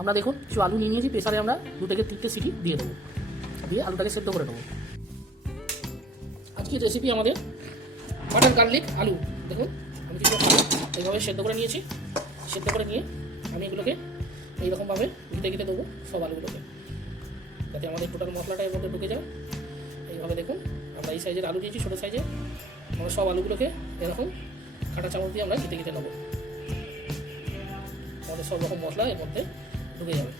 আমরা দেখুন, কিছু আলু নিয়ে নিয়েছি, প্রেসারে আমরা দু থেকে তিনটে সিটি দিয়ে দেবো। দিয়ে আলুটাকে সেদ্ধ করে নেব। আজকের রেসিপি আমাদের মাটন গার্লিক আলু, দেখুন, আমি কিছু এইভাবে সেদ্ধ করে নিয়েছি। সেদ্ধ করে নিয়ে আমি এগুলোকে এইরকমভাবে গিতে গিতে দেবো সব আলুগুলোকে। যাতে আমাদের টোটাল মশলাটা এর ঢুকে যায়। এইভাবে দেখুন, আমরা এই সাইজের আলু দিয়েছি, ছোটো সাইজে আমরা সব আলুগুলোকে এরকম কাঁটা চামচ দিয়ে আমরা গিতে গিতে নেব। আমাদের সব রকম মশলা এর মধ্যে ঢুকে যাবে।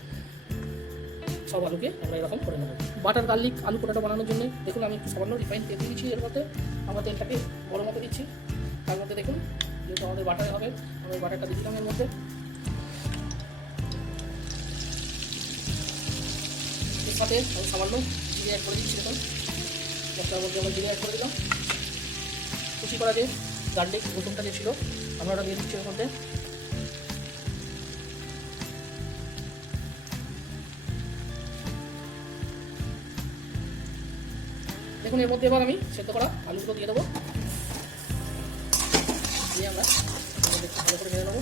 সব আলুকে আমরা এরকম করে নেব। বাটার গার্লিক আলু পোটাটা বানানোর জন্য দেখুন আমি একটু সামান্য রিফাইন তেল দিয়েছি এর মধ্যে আমরা তেলটাকে বড় মতো দিচ্ছি। তার মধ্যে দেখুন যেহেতু আমাদের বাটারে হবে আমি বাটারটা দিয়ে দিলাম এর মধ্যে। এর সাথে আমি সামান্য জিরে অ্যাড করে দিচ্ছি, দেখুন। মশলার মধ্যে আমরা জিরে অ্যাড করে দিলাম। কুচি করা যে গার্লিক রসুনটা যে ছিল, আমরা ওটা দিয়ে দিচ্ছি এর মধ্যে। দেখুন, এর মধ্যে এবার আমি সেদ্ধ করা আলুগুলো দিয়ে দেবো। দিয়ে আমরা ভালো করে ভেজে নেব।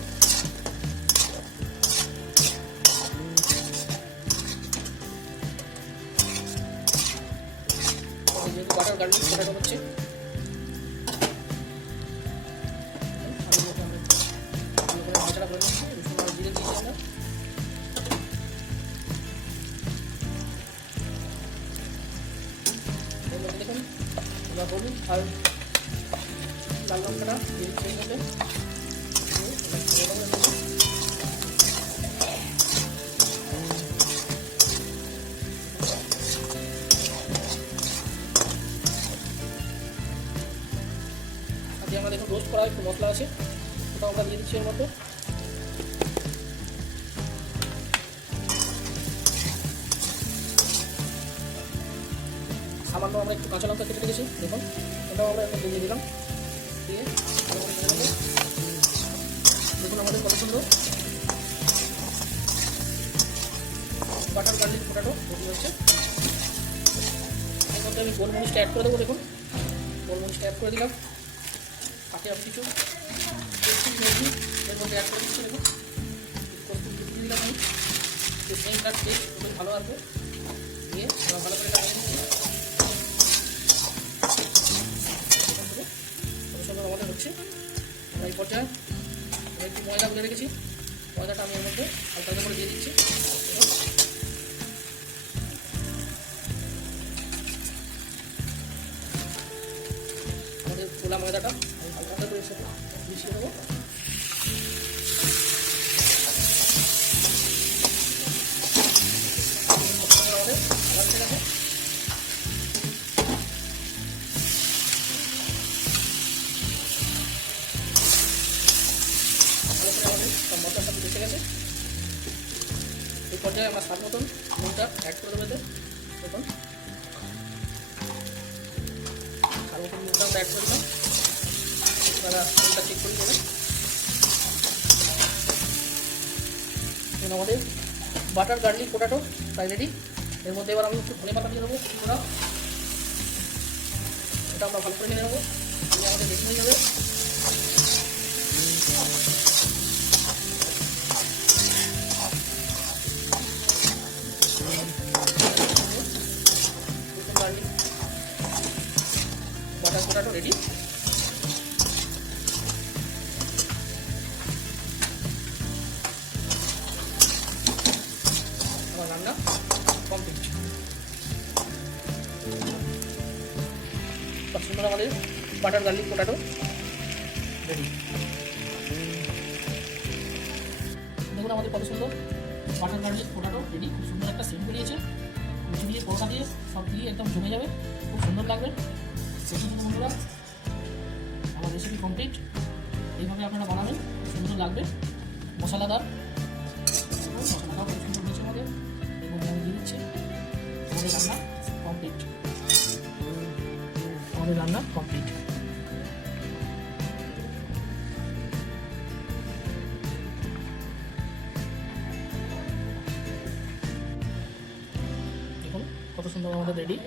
বাটার গার্লিক, সেটা হচ্ছে। ভালো করে করে নিচ্ছি। হলুদ আর লাল লঙ্কাটা দিয়ে দিয়ে যে আমরা দেখুন রোস্ট করা একটু মশলা আছে ওটাও আমরা দিয়ে দিচ্ছি এর মধ্যে। সামান্য আমরা একটু কাঁচা লঙ্কা কেটে রেখেছি, দেখুন। এটাও আমরা এখন দিয়ে দিলাম দিয়ে। দেখুন আমাদের কত সুন্দর। বাটার গার্লিক ফোটাটো রেডি হচ্ছে এর মধ্যে আমি গোলমরিচটা অ্যাড করে দেবো, দেখুন। গোলমরিচটা অ্যাড করে দিলাম। তাতে আমি কিছু? এর মধ্যে অ্যাড করে দিচ্ছি, দেখুন। দিয়ে দিলাম আমি। খুবই ভালো আসবে। দিয়ে ভালো করে এই একটু ময়দা গুলে রেখেছি। ময়দাটা আমি এর মধ্যে হালকা করে দিয়ে দিচ্ছি। আমাদের খোলা ময়দাটা হালকা হালকা করে মিশিয়ে দেবো আবার ঠিক আমাদের গেছে এই পর্যায়ে মতন অ্যাড করে দেবো স্বাদ মতন আমরা অ্যাড করে করে এখন আমাদের বাটার গার্লিক পোটাটো প্রায় রেডি এর মধ্যে এবার আমি একটু ধনে পাতা দিয়ে দেবো করা এটা আমরা ভালো করে নিয়ে নেব আমাদের রেডি হয়ে যাবে গার্লিক বাটার পোটাটো রেডি আমার রান্না কমপ্লিট সুন্দর আমাদের বাটার গার্লিক পোটাটো রেডি দেখুন আমাদের কত সুন্দর বাটার গার্লিক পোটাটো রেডি খুব সুন্দর একটা সেন্ট বেরিয়েছে। দিয়ে, পরোটা দিয়ে, সব দিয়ে একদম জমে যাবে। খুব সুন্দর লাগবে। বন্ধুরা আমার রেসিপি কমপ্লিট এইভাবে আপনারা বানাবেন, সুন্দর লাগবে। মশলাদার খুব সুন্দর আমাদের। এবং রান্না রান্না কত সুন্দর আমাদের রেডি